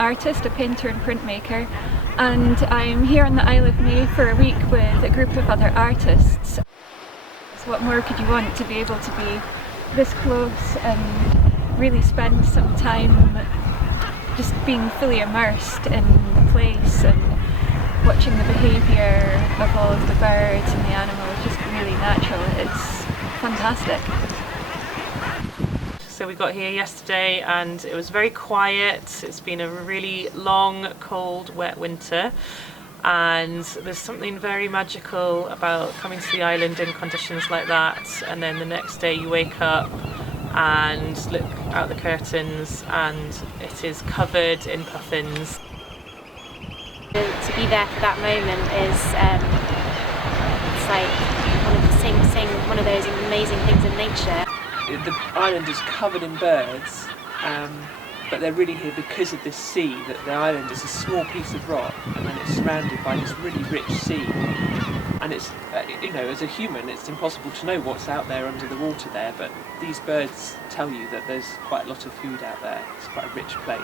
artist, a painter and printmaker, and I'm here on the Isle of May for a week with a group of other artists. So what more could you want to be able to be this close and really spend some time just being fully immersed in the place and watching the behaviour of all of the birds and the animals, just really natural. It's fantastic. So we got here yesterday and it was very quiet. It's been a really long, cold, wet winter, and there's something very magical about coming to the island in conditions like that, and then the next day you wake up and look out the curtains and it is covered in puffins. To be there for that moment is it's like one of those amazing things in nature. The island is covered in birds, but they're really here because of this sea. That the island is a small piece of rock and then it's surrounded by this really rich sea. And it's, as a human, it's impossible to know what's out there under the water there, but these birds tell you that there's quite a lot of food out there. It's quite a rich place.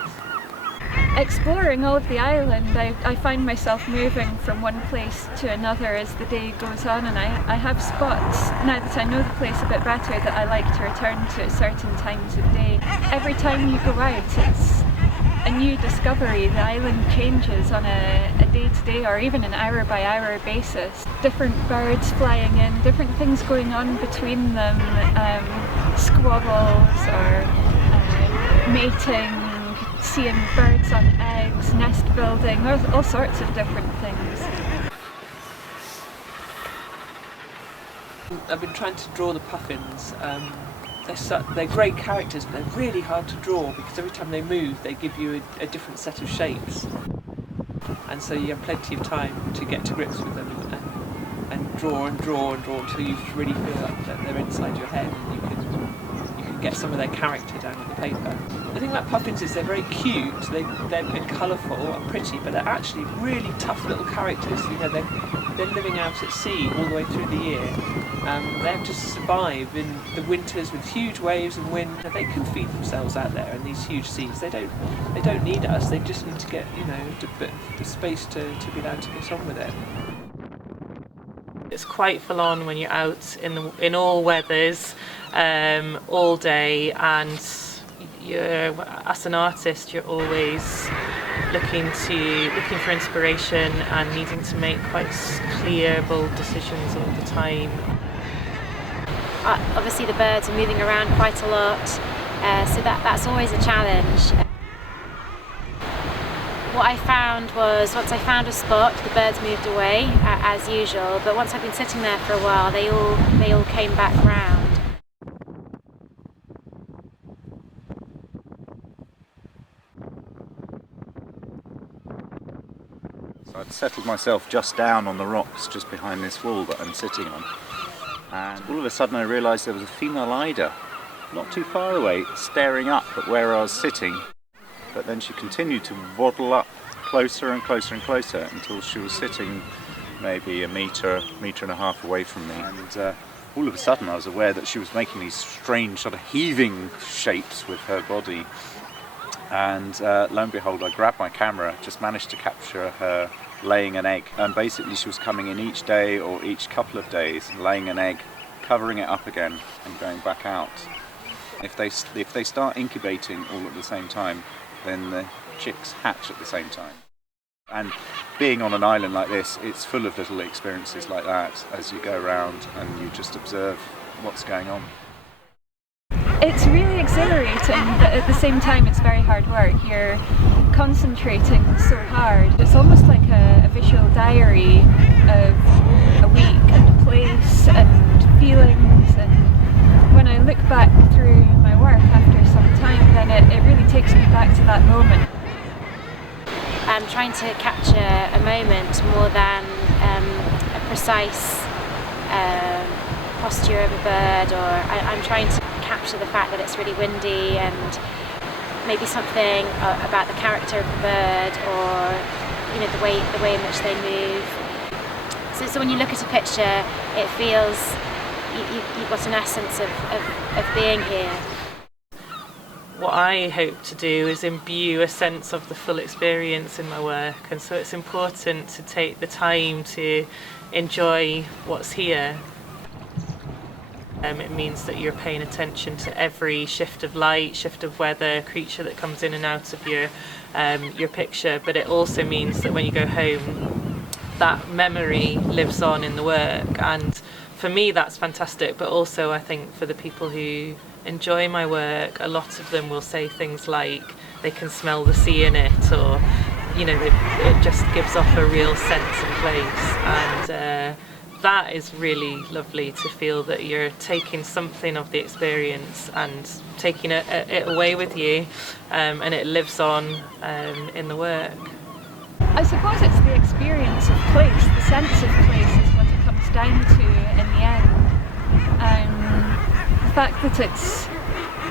Exploring all of the island, I find myself moving from one place to another as the day goes on, and I have spots, now that I know the place a bit better, that I like to return to at certain times of day. Every time you go out, it's a new discovery. The island changes on a day-to-day or even an hour-by-hour basis. Different birds flying in, different things going on between them, squabbles or mating, seeing birds on eggs, nest building, all sorts of different things. I've been trying to draw the puffins. They're great characters, but they're really hard to draw because every time they move they give you a different set of shapes, and so you have plenty of time to get to grips with them and draw and draw and draw until you really feel like that they're inside your head and you can get some of their character down on the paper. The thing about puffins is they're very cute, they're colourful and pretty, but they're actually really tough little characters. They're living out at sea all the way through the year. They have to survive in the winters with huge waves and wind. They can feed themselves out there in these huge seas. They don't need us. They just need to get the space to be allowed to get on with it. It's quite full on when you're out in all weathers, all day, and as an artist you're always looking for inspiration and needing to make quite clear, bold decisions all the time. Obviously the birds are moving around quite a lot, so that's always a challenge. What I found was, once I found a spot, the birds moved away as usual, but once I've been sitting there for a while, they all came back round. So I'd settled myself just down on the rocks just behind this wall that I'm sitting on, and all of a sudden I realised there was a female eider not too far away, staring up at where I was sitting. But then she continued to waddle up closer and closer and closer until she was sitting maybe a metre and a half away from me. And all of a sudden I was aware that she was making these strange sort of heaving shapes with her body. And lo and behold, I grabbed my camera, just managed to capture her laying an egg. And basically she was coming in each day or each couple of days, laying an egg, covering it up again and going back out. If they start incubating all at the same time, then the chicks hatch at the same time. And being on an island like this, it's full of little experiences like that as you go around and you just observe what's going on. It's really exhilarating, but at the same time it's very hard work. You're concentrating so hard. It's almost like a visual diary of a week and a place and feelings, and when I look back through my work after some time, then it really takes me back to that moment. I'm trying to capture a moment more than a precise posture of a bird, or I'm trying to capture the fact that it's really windy and maybe something about the character of the bird, or the way in which they move. So when you look at a picture, it feels you've got an essence of being here. what I hope to do is imbue a sense of the full experience in my work, and so it's important to take the time to enjoy what's here. It means that you're paying attention to every shift of light, shift of weather, creature that comes in and out of your picture, but it also means that when you go home, that memory lives on in the work, and for me that's fantastic. But also I think for the people who enjoy my work, a lot of them will say things like they can smell the sea in it, or it just gives off a real sense of place, and that is really lovely, to feel that you're taking something of the experience and taking it away with you, and it lives on in the work. I suppose it's the experience of place, the sense of place is what it comes down to in the end. The fact that it's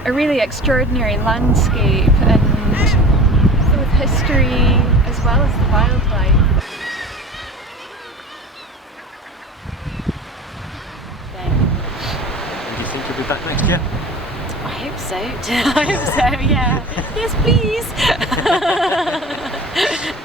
a really extraordinary landscape and full of history as well as the wildlife. Do you think you'll be back next year? I hope so. I hope so, yeah. Yes, please.